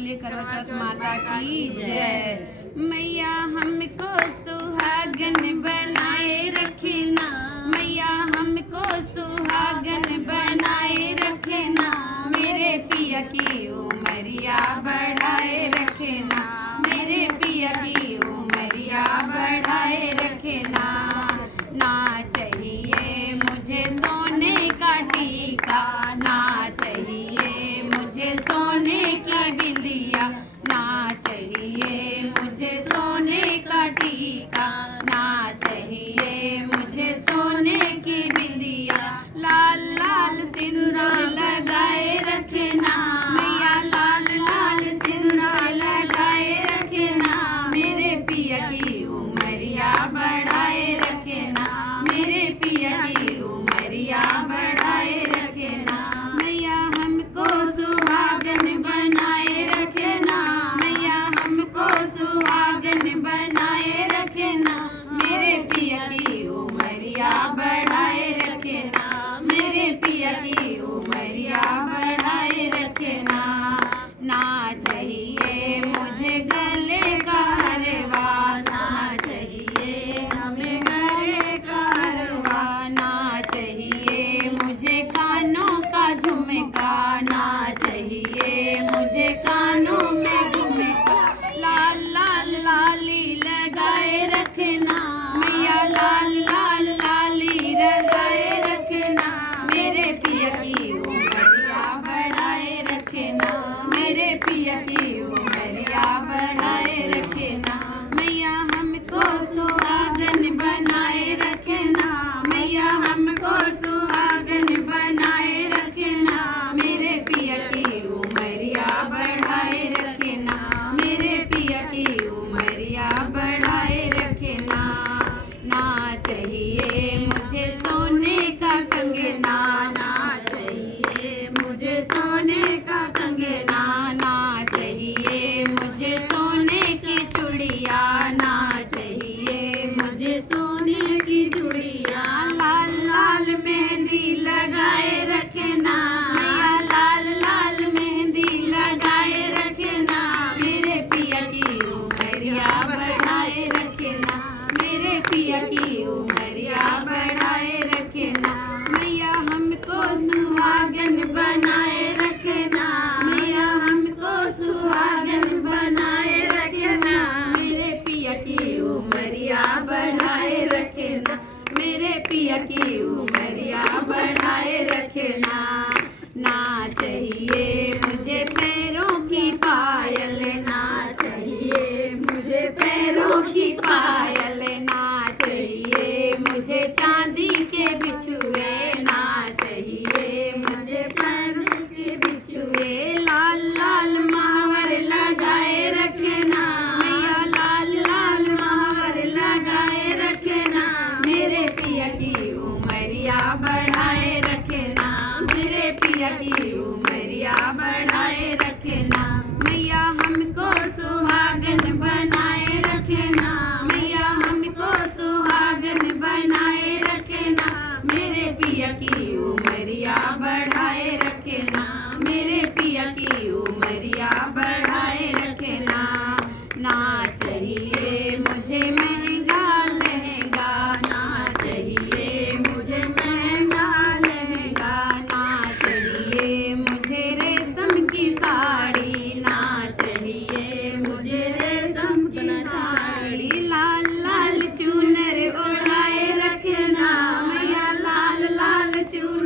बोलिए करवा चौथ माता की जय। मैया हमको सुहागन बनाए रखना, मैया हमको सुहागन बनाए रखना, मेरे पिया की उमरिया बढ़ाए रखना, मेरे पिया की उमरिया बढ़ाए रखना। ना चाहिए मुझे सोने का टीका, ना चाहिए मुझे सोने की बिंदिया, ना चाहिए मुझे सोने का टीका, ना चाहिए मुझे सोने की बिंदिया। लाल लाल सिंदूर लगाए रखना, मैया लाल लाल सिंदूर लगाए रखना, मेरे पिया की उमरिया बढ़ाए रखना, मेरे पिया की उमरिया बढ़ाए रखना। मैया हमको सुहागन बनाए रखना, मैया हमको सुहागन बनाए रखना, मेरे पिया की उमरिया बढ़ाए रखना, मेरे पिया की उमरिया बढ़ाए रखना। ना चाहिए मुझे गले का हरवा, ना चाहिए हमें गले का हरवा, ना चाहिए मुझे कानों का झुमका, ना चाहिए मुझे कानों में झुमका। लाल लाल लाली लगाए रखना, मैया लाल लाल लाली लगाए रखना, मेरे पिया की उमरिया बढ़ाए रखना, मेरे पिया की उमरिया बढ़ाए रखना। मैया हमको सुहागन बनाए रखना, मैया हमको सुहागन बनाए रखना, मेरे पिया की उमरिया बढ़ाए रखना, मेरे पिया की उमरिया बढ़ाए रखना। ना चाहिए मुझे सोने का कंगना, ना चाहिए मुझे सोने का कंगना, ना चाहिए मुझे सोने की चूड़िया, ना चाहिए मुझे सोने की चूड़िया। लाल लाल मेहंदी लगाए रखना, मैया लाल लाल मेहंदी लगाए रखना, मेरे पिया की उमरिया बढ़ाए रखना, मेरे पिया की उमरिया बढ़ाए रखना। मैया हमको सुहागन बनाए रखना, मैया हमको सुहागन बनाए रखना, मेरे पिया की उमरिया बढ़ाए रखना, मेरे पिया की उमरिया बढ़ाए रखना। ना चाहिए मुझे पैरों की पायल, ना चाहिए मुझे पैरों की पायल, ना चाहिए मुझे चांदी के बिछुए, ना चाहिए मुझे चांदी के बिछुए। लाल लाल महावर लगाए रखना, मैया लाल लाल महावर लगाए रखना, मेरे पिया की उमरिया बढ़ाए रखना, मेरे पिया की उमरिया बढ़ाए रखना। मैया हमको सुहागन बनाए रखना, मैया हमको सुहागन बनाए रखना, मेरे पिया की उमरिया बढ़ाए रखना, मेरे पिया की उमरिया बढ़ाए रखना। ना चाहिए मुझे महंगा लहंगा, ना चाहिए मुझे महंगा लहंगा, ना चाहिए मुझे रेशम की साड़ी, ना चाहिए मुझे रेशम की साड़ी। लाल लाल चूनर ओढ़ाए रखना, मैया लाल लाल चूनर